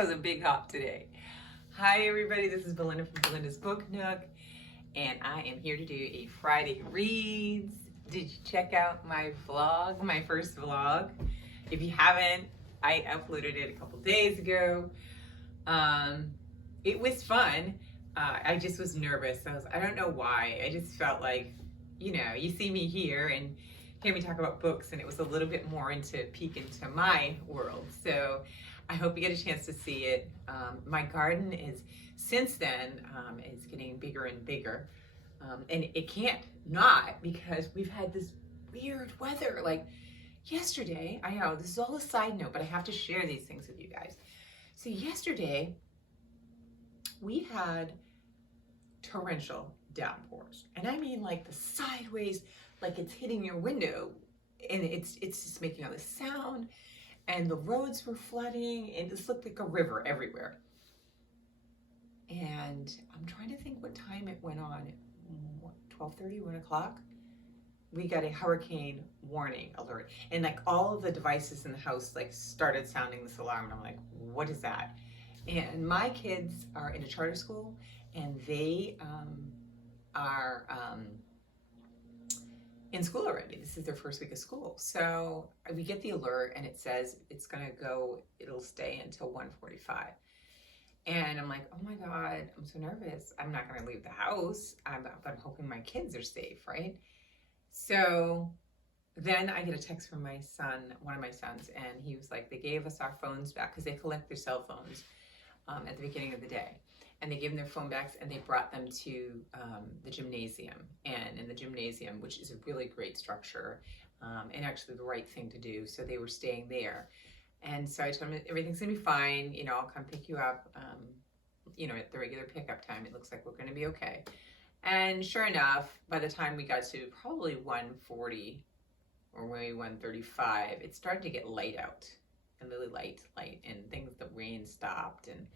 That was a big hop today. Hi everybody, this is Belinda from Belinda's Book Nook, and I am here to do a Friday Reads. Did you check out my vlog, my first vlog? If you haven't, I uploaded it a couple days ago. It was fun. I just was nervous. I don't know why. I just felt like, you see me here and hear me talk about books, and it was a little bit more peek into my world. So I hope you get a chance to see it. My garden is, since then, is getting bigger and bigger. And it can't not, because we've had this weird weather. Like yesterday, I know this is all a side note, but I have to share these things with you guys. So yesterday, we had torrential downpours. And I mean like the sideways, like it's hitting your window, and it's just making all this sound, and the roads were flooding, and it looked like a river everywhere. And I'm trying to think what time it went on. 12:30, 1 o'clock? We got a hurricane warning alert, and like all of the devices in the house like started sounding this alarm, and I'm like, what is that? And my kids are in a charter school, and they are in school already. This is their first week of school. So we get the alert, and it says it'll stay until 1:45. And I'm like, oh my God, I'm so nervous. I'm not gonna leave the house, but I'm hoping my kids are safe, right? So then I get a text from my son, one of my sons, and he was like, they gave us our phones back, because they collect their cell phones at the beginning of the day. And they gave them their phone backs, and they brought them to the gymnasium. And in the gymnasium, which is a really great structure, and actually the right thing to do, so they were staying there. And so I told them, everything's gonna be fine, I'll come pick you up, at the regular pickup time. It looks like we're gonna be okay. And sure enough, by the time we got to probably 1:40 or maybe 1:35, it started to get light out, and really light, and the rain stopped, and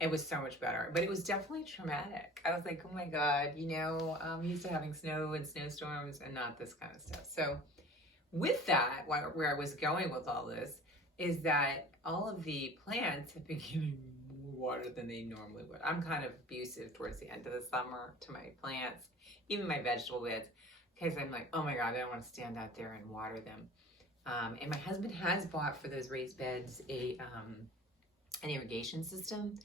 it was so much better. But it was definitely traumatic. I was like, oh my God, I'm used to having snow and snowstorms and not this kind of stuff. So with that, where I was going with all this is that all of the plants have been getting more water than they normally would. I'm kind of abusive towards the end of the summer to my plants, even my vegetable beds, because I'm like, oh my God, I don't want to stand out there and water them. And my husband has bought for those raised beds an irrigation system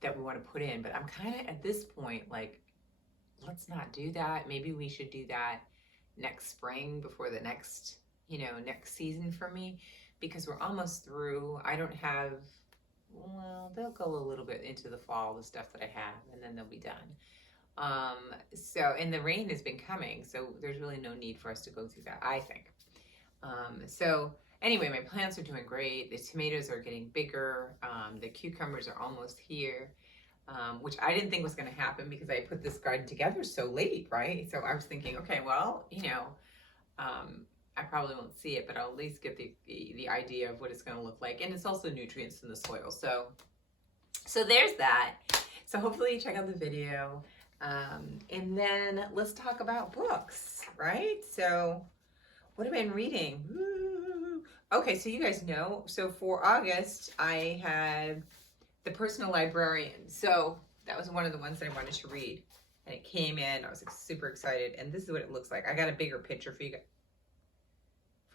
that we want to put in, but I'm kind of at this point like, let's not do that. Maybe we should do that next spring, before the next season for me, because we're almost through. I don't have, they'll go a little bit into the fall, the stuff that I have, and then they'll be done. And the rain has been coming, so there's really no need for us to go through that, I think. So anyway, my plants are doing great. The tomatoes are getting bigger. The cucumbers are almost here, which I didn't think was going to happen, because I put this garden together so late, right? So I was thinking, okay, well, I probably won't see it, but I'll at least get the idea of what it's going to look like. And it's also nutrients in the soil. So there's that. So hopefully you check out the video. And then let's talk about books, right? So what have I been reading? Woo. Okay, so you guys know, so for August, I had The Personal Librarian. So that was one of the ones that I wanted to read. And it came in, I was super excited. And this is what it looks like. I got a bigger picture for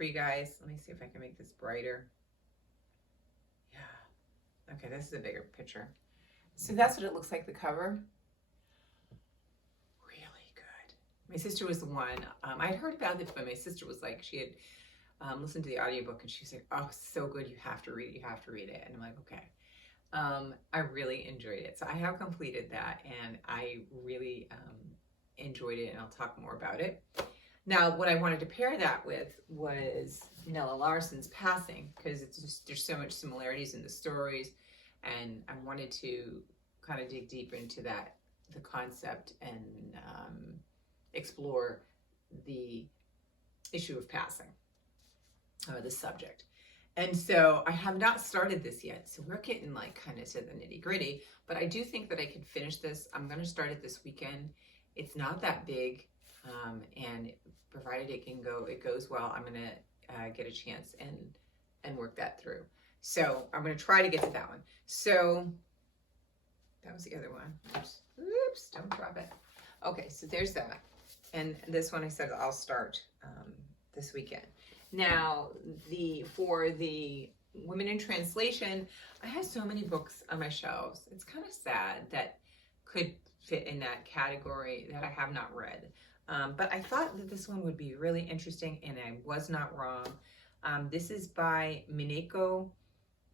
you guys. Let me see if I can make this brighter. Yeah. Okay, this is a bigger picture. So that's what it looks like, the cover. Really good. My sister was the one. I'd heard about it, but my sister was like, she had listened to the audiobook, and she's like, oh, so good, you have to read it, you have to read it. And I'm like, okay. I really enjoyed it. So I have completed that, and I really enjoyed it, and I'll talk more about it. Now, what I wanted to pair that with was Nella Larsen's Passing, because there's so much similarities in the stories, and I wanted to kind of dig deeper into the concept, and explore the issue of passing, the subject. And so I have not started this yet, so we're getting like kind of to the nitty gritty, but I do think that I could finish this. I'm going to start it this weekend. It's not that big, and provided it goes well, I'm going to get a chance and work that through. So I'm going to try to get to that one. So that was the other one. Oops, don't drop it. Okay, so there's that. And this one I said I'll start this weekend. Now, for the Women in Translation, I have so many books on my shelves. It's kind of sad that could fit in that category that I have not read. But I thought that this one would be really interesting, and I was not wrong. This is by Mineko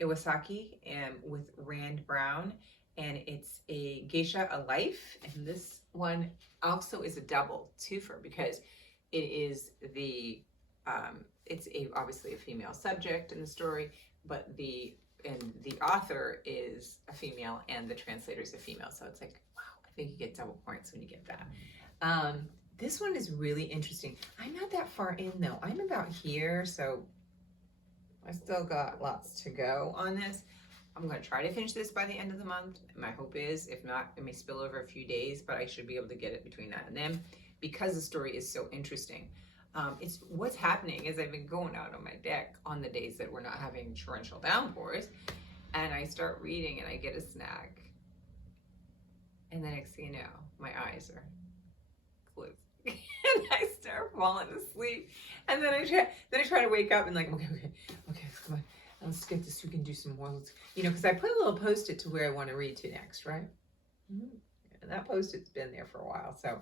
Iwasaki with Rand Brown, and it's a Geisha, a Life. And this one also is a double twofer because it is obviously a female subject in the story, but the author is a female and the translator is a female. So it's like, wow, I think you get double points when you get that. This one is really interesting. I'm not that far in though. I'm about here, so I still got lots to go on this. I'm going to try to finish this by the end of the month. My hope is, if not, it may spill over a few days, but I should be able to get it between now and then because the story is so interesting. It's what's happening is I've been going out on my deck on the days that we're not having torrential downpours, and I start reading and I get a snack, and then next thing you know, my eyes are closed. And I start falling asleep, and then I try to wake up and like, okay, come on, let's get this. We can do some more. Because I put a little post-it to where I want to read to next, right? And that post-it's been there for a while, so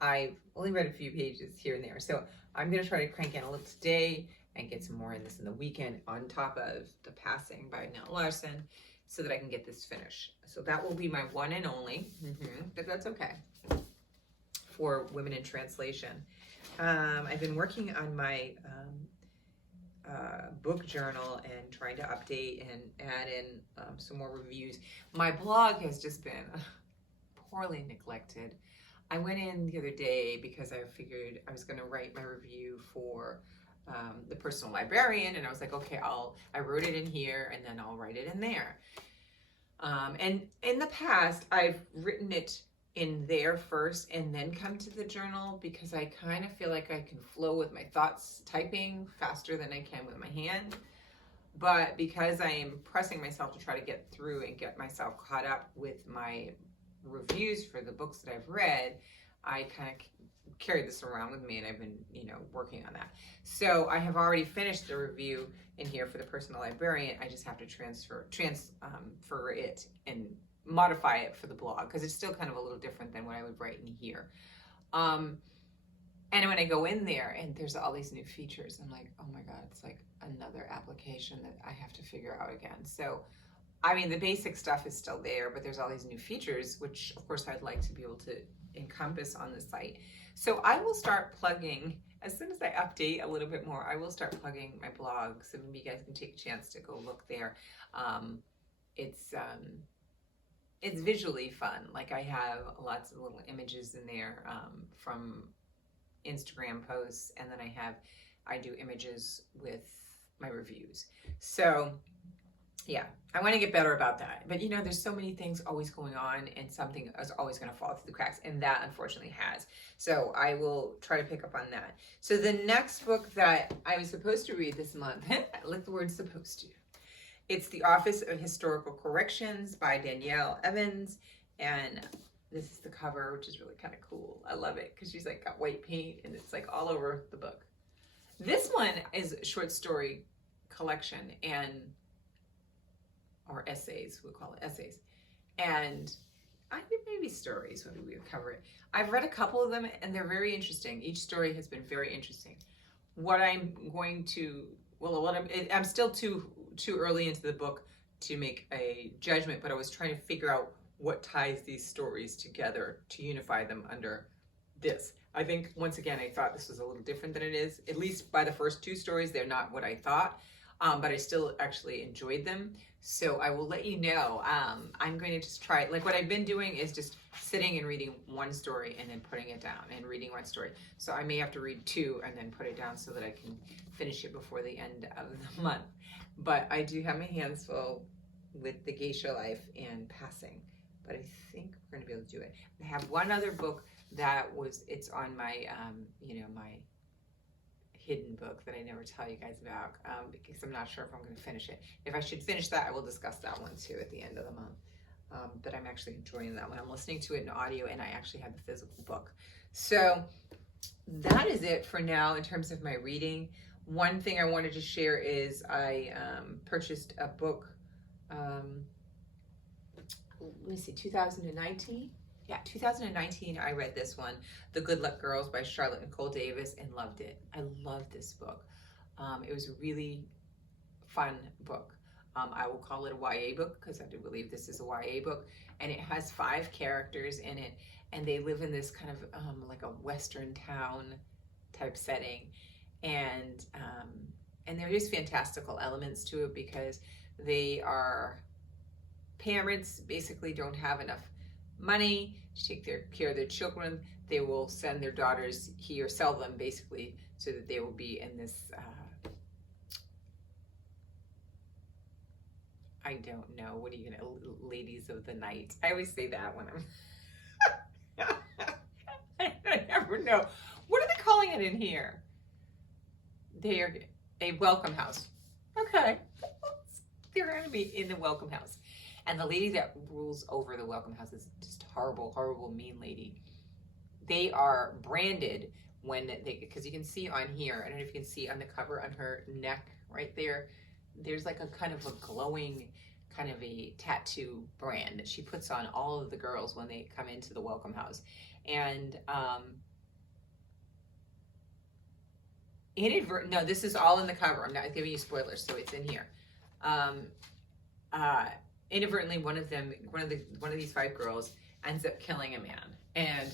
I've only read a few pages here and there. So I'm going to try to crank in a little today and get some more in this in the weekend on top of The Passing by Nell Larson so that I can get this finished. So that will be my one and only, but that's okay, for Women in Translation. I've been working on my book journal and trying to update and add in some more reviews. My blog has just been poorly neglected. I went in the other day because I figured I was going to write my review for The Personal Librarian, and I was like, okay, I wrote it in here and then I'll write it in there. And in the past, I've written it in there first and then come to the journal because I kind of feel like I can flow with my thoughts typing faster than I can with my hand. But because I am pressing myself to try to get through and get myself caught up with my reviews for the books that I've read, I kind of carry this around with me, and I've been, working on that. So I have already finished the review in here for The Personal Librarian. I just have to transfer it and modify it for the blog because it's still kind of a little different than what I would write in here. And when I go in there and there's all these new features, I'm like, oh my God, it's like another application that I have to figure out again. So the basic stuff is still there, but there's all these new features, which of course I'd like to be able to encompass on the site. So I will start plugging, as soon as I update a little bit more, I will start plugging my blog. So maybe you guys can take a chance to go look there. It's visually fun. Like I have lots of little images in there from Instagram posts, and then I do images with my reviews. So yeah, I want to get better about that. But there's so many things always going on, and something is always going to fall through the cracks, and that unfortunately has. So I will try to pick up on that. So the next book that I was supposed to read this month, I like the word supposed to. It's The Office of Historical Corrections by Danielle Evans, and this is the cover, which is really kind of cool. I love it because she's like got white paint and it's like all over the book. This one is a short story collection or essays, we'll call it essays. And I think maybe stories when we cover it. I've read a couple of them and they're very interesting. Each story has been very interesting. I'm still too early into the book to make a judgment, but I was trying to figure out what ties these stories together to unify them under this. I think, once again, I thought this was a little different than it is. At least by the first two stories, they're not what I thought, but I still actually enjoyed them. So I will let you know. I'm going to just try, like what I've been doing is just sitting and reading one story and then putting it down and reading one story. So I may have to read two and then put it down so that I can finish it before the end of the month. But I do have my hands full with The Geisha Life and Passing. But I think we're going to be able to do it. I have one other book that it's on my, my hidden book that I never tell you guys about because I'm not sure if I'm going to finish it. If I should finish that, I will discuss that one too at the end of the month. But I'm actually enjoying that one. I'm listening to it in audio, and I actually have the physical book. So that is it for now in terms of my reading. One thing I wanted to share is I purchased a book, let me see, 2019? Yeah, 2019, I read this one, The Good Luck Girls by Charlotte Nicole Davis, and loved it. I love this book. It was a really fun book. I will call it a YA book because I do believe this is a YA book, and it has 5 characters in it, and they live in this kind of like a Western town type setting, and there is fantastical elements to it because they are parents basically don't have enough money to take care of their children. They will send their daughters here, sell them basically, so that they will be in this I don't know, what are you gonna, ladies of the night. I always say that when I'm I never know. What are they calling it in here? They're a welcome house. Okay. They're going to be in the welcome house. And the lady that rules over the welcome house is just horrible, horrible, mean lady. They are branded when they, because you can see on here, I don't know if you can see on the cover on her neck right there, there's like a kind of a glowing kind of a tattoo brand that she puts on all of the girls when they come into the welcome house. And no, this is all in the cover. I'm not giving you spoilers, so it's in here. Inadvertently, one of these 5 girls ends up killing a man, and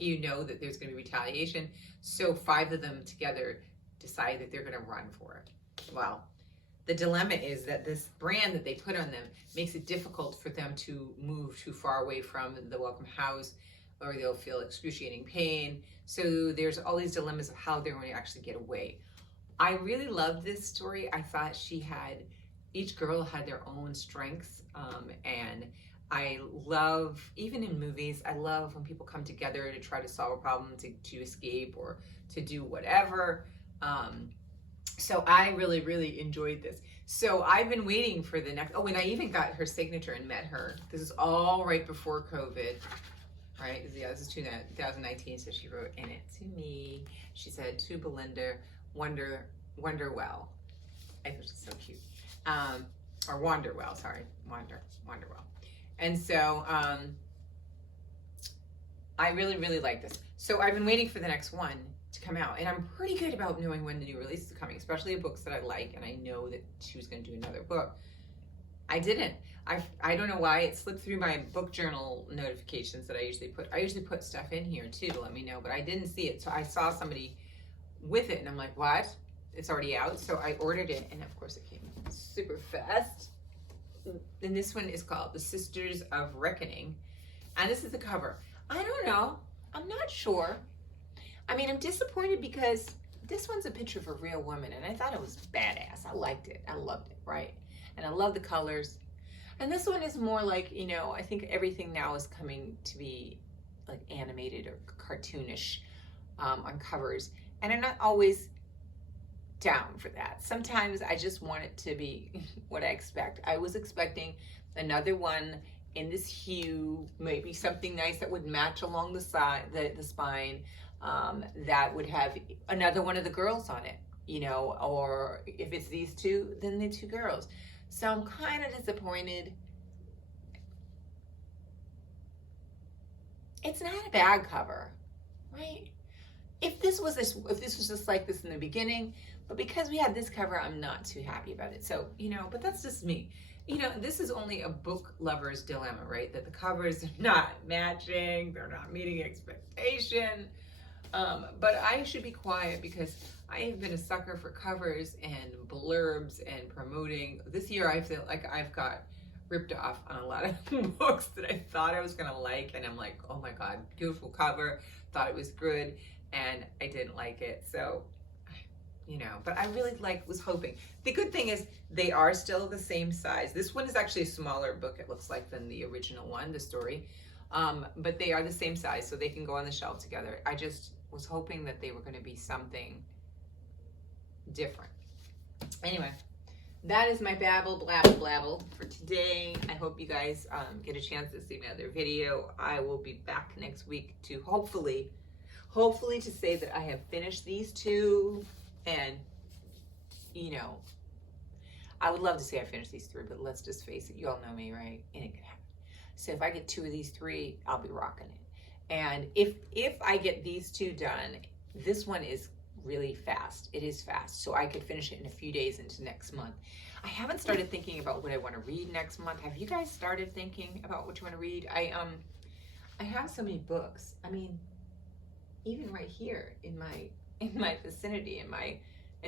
you know that there's going to be retaliation. So 5 of them together decide that they're going to run for it. Well, the dilemma is that this brand that they put on them makes it difficult for them to move too far away from the welcome house, or they'll feel excruciating pain. So there's all these dilemmas of how they're going to actually get away. I really loved this story. I thought each girl had their own strengths, and I love, even in movies, I love when people come together to try to solve a problem, to escape or to do whatever. So I really, really enjoyed this. So I've been waiting for the next, and I even got her signature and met her. This is all right before COVID, right? Yeah, this is 2019, so she wrote in it to me. She said, to Belinda, wonder well. I thought she's so cute. Or wander well, sorry, wander well. And so I really, really like this. So I've been waiting for the next one to come out, and I'm pretty good about knowing when the new releases are coming, especially books that I like, and I know that she was going to do another book. I didn't. I don't know why it slipped through my book journal notifications that I usually put stuff in here too to let me know, but I didn't see it. So I saw somebody with it, and I'm like, what? It's already out. So I ordered it, and of course it came super fast. And this one is called The Sisters of Reckoning, and this is the cover. I don't know. I'm not sure. I mean, I'm disappointed because this one's a picture of a real woman, and I thought it was badass. I liked it. I loved it, right? And I love the colors. And this one is more like, I think everything now is coming to be like animated or cartoonish on covers. And I'm not always down for that. Sometimes I just want it to be what I expect. I was expecting another one in this hue, maybe something nice that would match along the side, the spine, that would have another one of the girls on it, or if it's these two, then the 2 girls. So I'm kind of disappointed. It's not a bad cover, right? If this was just like this in the beginning, but because we had this cover, I'm not too happy about it. So, but that's just me. This is only a book lover's dilemma, right? That the covers are not matching, they're not meeting expectation. But I should be quiet because I have been a sucker for covers and blurbs and promoting. This year I feel like I've got ripped off on a lot of books that I thought I was gonna like, and I'm like, oh my God, beautiful cover, thought it was good, and I didn't like it. So, but I really was hoping. The good thing is they are still the same size. This one is actually a smaller book, it looks like, than the original one, the story. But they are the same size, so they can go on the shelf together. I just was hoping that they were going to be something different. Anyway, that is my babble, blabble, blabble for today. I hope you guys get a chance to see my other video. I will be back next week to hopefully to say that I have finished these two. And, you know, I would love to say I finished these three, but let's just face it. You all know me, right? And it could happen. So if I get 2 of these 3, I'll be rocking it. And if I get these 2 done, this one is really fast. It is fast. So I could finish it in a few days into next month. I haven't started thinking about what I want to read next month. Have you guys started thinking about what you want to read? I have so many books. I mean, even right here in my vicinity, in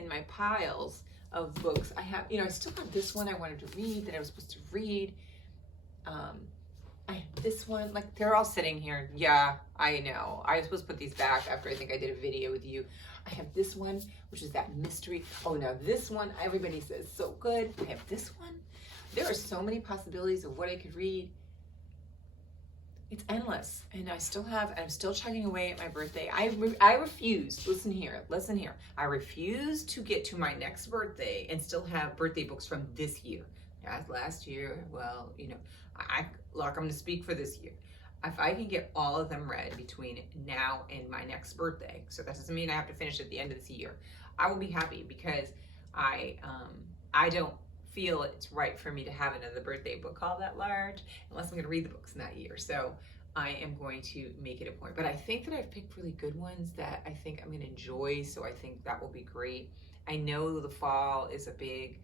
my piles of books, I have, I still have this one I wanted to read that I was supposed to read. I have this one, like they're all sitting here. Yeah, I know. I was supposed to put these back after I think I did a video with you. I have this one, which is that mystery. Oh, now this one, everybody says so good. I have this one. There are so many possibilities of what I could read. It's endless. And I'm still chugging away at my birthday. I refuse, listen here. I refuse to get to my next birthday and still have birthday books from this year. As last year, well, I'm going to speak for this year. If I can get all of them read between now and my next birthday, so that doesn't mean I have to finish at the end of this year, I will be happy, because I don't feel it's right for me to have another birthday book all that large unless I'm going to read the books in that year. So I am going to make it a point. But I think that I've picked really good ones that I think I'm going to enjoy, so I think that will be great. I know the fall is a big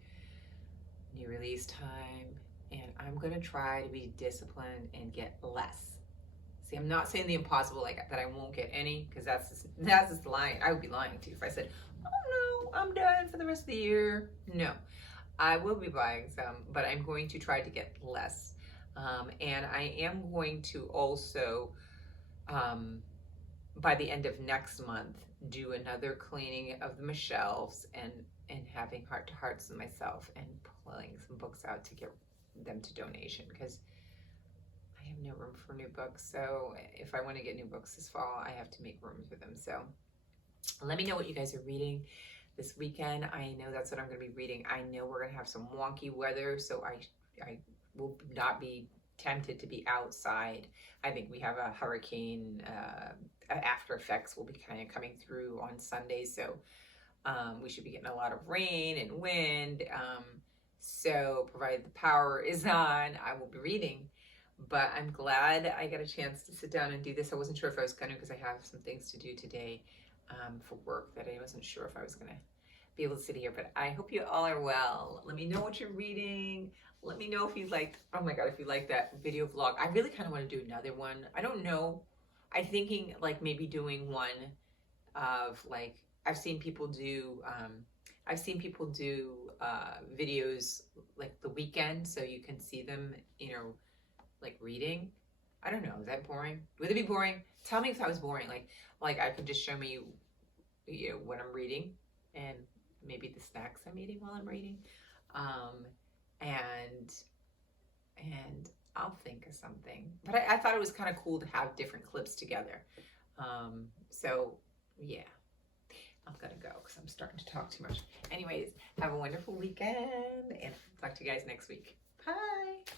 new release time, and I'm going to try to be disciplined and get less. See, I'm not saying the impossible, like that I won't get any, because that's just lying. I would be lying too if I said, oh no, I'm done for the rest of the year. No, I will be buying some, but I'm going to try to get less. And I am going to also, by the end of next month, do another cleaning of my shelves and having heart-to-hearts with myself and pulling some books out to get them to donation, because I have no room for new books. So if I want to get new books this fall, I have to make room for them. So let me know what you guys are reading this weekend. I know that's what I'm going to be reading. I know we're going to have some wonky weather, so I will not be tempted to be outside. I think we have a hurricane after effects will be kind of coming through on Sunday, so we should be getting a lot of rain and wind. So provided the power is on, I will be reading. But I'm glad I got a chance to sit down and do this. I wasn't sure if I was going to, because I have some things to do today for work that I wasn't sure if I was going to be able to sit here. But I hope you all are well. Let me know what you're reading. Let me know if you liked, oh my God, if you like that video vlog. I really kind of want to do another one. I don't know. I'm thinking like maybe doing one of like, I've seen people do videos like the weekend, so you can see them, like reading. I don't know. Is that boring? Would it be boring? Tell me if I was boring. Like I could just show me, what I'm reading and maybe the snacks I'm eating while I'm reading. And I'll think of something. But I thought it was kind of cool to have different clips together. So yeah, I'm gonna go because I'm starting to talk too much. Anyways, have a wonderful weekend, and talk to you guys next week. Bye.